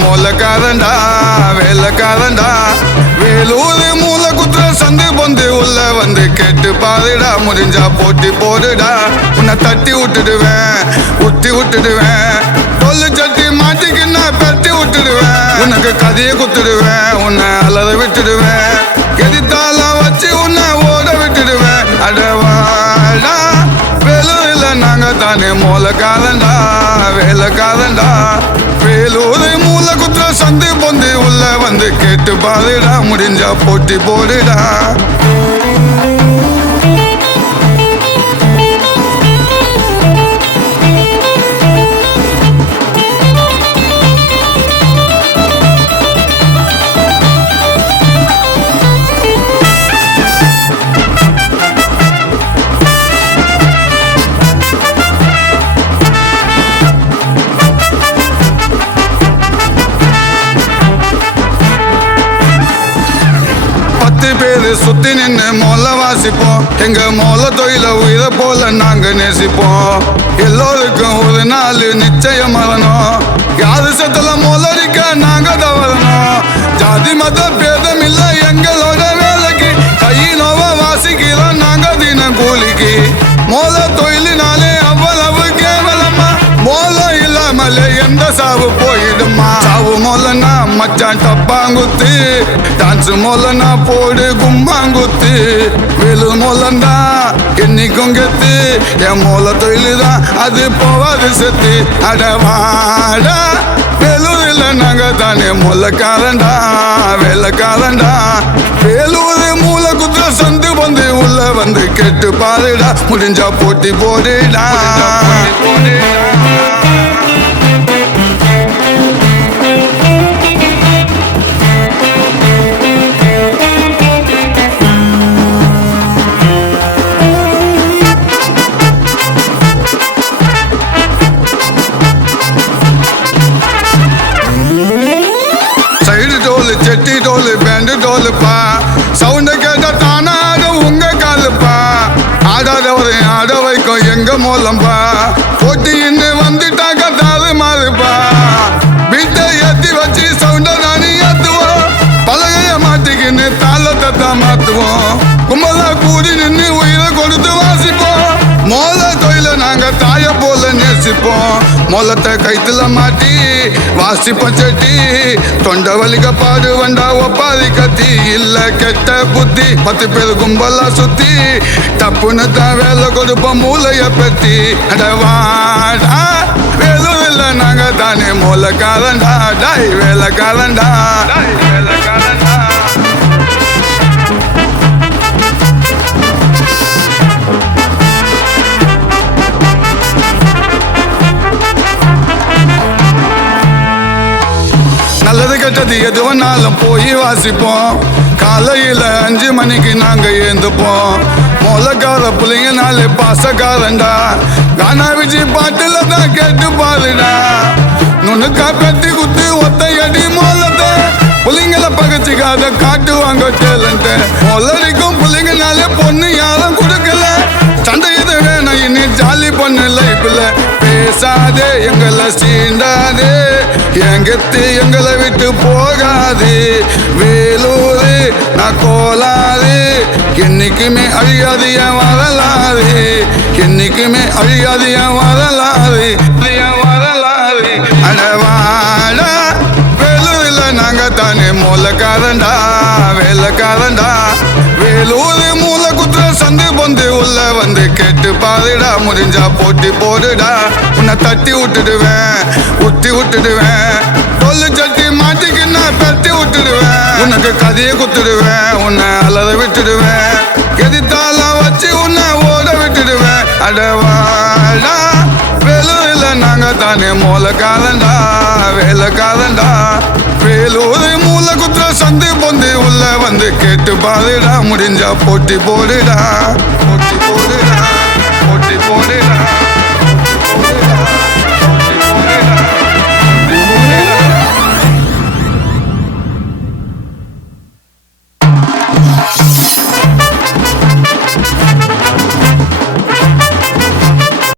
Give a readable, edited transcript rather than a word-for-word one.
மூலக்காரண்டா வேலைக்காரண்டா வேலூர் மூல குத்துற சந்து பொந்து உள்ள வந்து கேட்டு பாருடா முடிஞ்சா போட்டி போடுடா உன்னை தட்டி விட்டுடுவேன் விட்டுடுவேன் தொல்லு சட்டி மாட்டிக்கின்னா பெட்டி விட்டுடுவேன் உனக்கு கதையை குத்துடுவேன் உன்னை அலற விட்டுடுவேன் எதிர்த்தால வச்சு உன்னை ஓட விட்டுடுவேன் அடவாடா வேலூர்ல நாங்க தானே மூலக்காரண்டா வேலைக்காரண்டா வேலூர் மூல குத்துற சந்து பொந்து உள்ள வந்து கேட்டு பாருடா முடிஞ்சா போட்டி போடுடா பேரு சுத்தி நின்று மொல்ல வாசிப்போம் எங்க மொல்ல தொழில உயிரை போல நாங்க நேசிப்போம் எல்லோருக்கும் ஒரு நாள் நிச்சயம் வரணும் யாரு சத்தல மொல்லடிக்க நாங்க தவறணும் ஜாதி மத பேதம் இல்ல எங்களோட வேலைக்கு கை நோவ வாசிக்கிறோம் நாங்க தினம் கூலிக்கு மொல்ல தொழிலினாலே அவ்வளவு கேவலமா மோல இல்லாமலே எந்த சாவு போயிடுமா சாவு மோலனா மச்சான் டப்பாங்குத்து டான்ஸ் மோலனா போடு கும்பாங்குத்து வேலு மோலண்டா என்னைக்கும் கெத்து என் மோல தொழிலுதான் அது போவாது செத்து அடவாடா வேலூரில் நாங்க தானே மூலக்காரண்டா வேலைக்காரண்டா வேலூர் மூல குத்துற சந்து வந்து உள்ள வந்து கேட்டு பாருடா முடிஞ்சா போட்டி போடுடா செட்டி டோலு பேண்டு டோலுப்பா சவுண்ட கேட்ட தானா ஆடும் உங்க காலுப்பா ஆடாதவரை ஆட வைக்கும் எங்க மூலம்பா போட்டி இன்னு வந்துட்டாக்க தாறு மாறுப்பா வீட்டை ஏத்தி வச்சு சவுண்ட நானி ஏத்துவோம் பலகைய மாட்டிக்கின்னு தாளத்தை தான் மாத்துவோம் கும்பலா கூடி நின்று உயிரை கொடுத்து வாசிப்போம் மோல தொழில நாங்க தாய போல நேசிப்போம் மொலத்தை கைத்துல மாட்டி வாசிப்போம் செட்டி தொண்டை வலிக்க பாடு வண்டா ஒப்பாரி கத்தி இல்ல கெட்ட புத்தி 10 பேர் கும்பலா சுத்தி தப்புன்னு தான் வேலை கொடுப்போம் மூளைய பெத்தி அடவாடா வேலூர்ல நாங்க தானே மூலக்காரண்டா டாய் வேலைக்காரண்டா வேலைக்காரண்டா நல்லது கெட்டது எது வேணாலும் போய் வாசிப்போம் காலையில 5 மணிக்கு நாங்க ஏந்துப்போம் மொலக்கார பிள்ளைங்கனாலே பாசக்காரண்டா கானா விஜி பாட்டுல தான் கேட்டு பாருடா நுணுக்கா பெட்டி குத்து ஒத்தையடி மோலத்தை பிள்ளைங்களை பகச்சிக்காத காட்டுவாங்க டேலண்ட் மொல்லடிக்கும் பிள்ளைங்கனாலே பொண்ணு யாரும் கொடுக்கல சண்டை எது வேணும் இனி ஜாலி பண்ணு லைஃப்ல பேசாதே எங்களை சீண்டாதே எங்கத்து எங்களை விட்டு போகாது வேலூரு நான் கோலாறு என்னைக்குமே அழியாது என் வரலாறு என்னைக்குமே அழியாது என் வரலாறு அடவாடா வேலூர்ல நாங்க தானே மூலக்காரண்டா வேலைக்காரண்டா வேலூர் மூல குத்துற சந்து பொந்து உள்ள வந்து கேட்டு பாருடா முடிஞ்சா போட்டி போடுடா உன்னை தட்டி விட்டுடுவேன் விட்டுடுவேன் தொல்லு சட்டி மாட்டிக்கின்னா பெட்டி விட்டுடுவேன் உனக்கு கதையை குத்துடுவேன் உன்னை அலற விட்டுடுவேன் எதிர்த்தால வச்சு உன்னை ஓட விட்டுடுவேன் அடவாடா வேலூர்ல நாங்க தானே மூலக்காரண்டா வேலைக்காரண்டா வேலூர் மூல குத்துற சந்து பொந்து உள்ள வந்து கேட்டு பாருடா, முடிஞ்சா போட்டி போடுடா, போட்டி போடுடா, போட்டி போடுடா.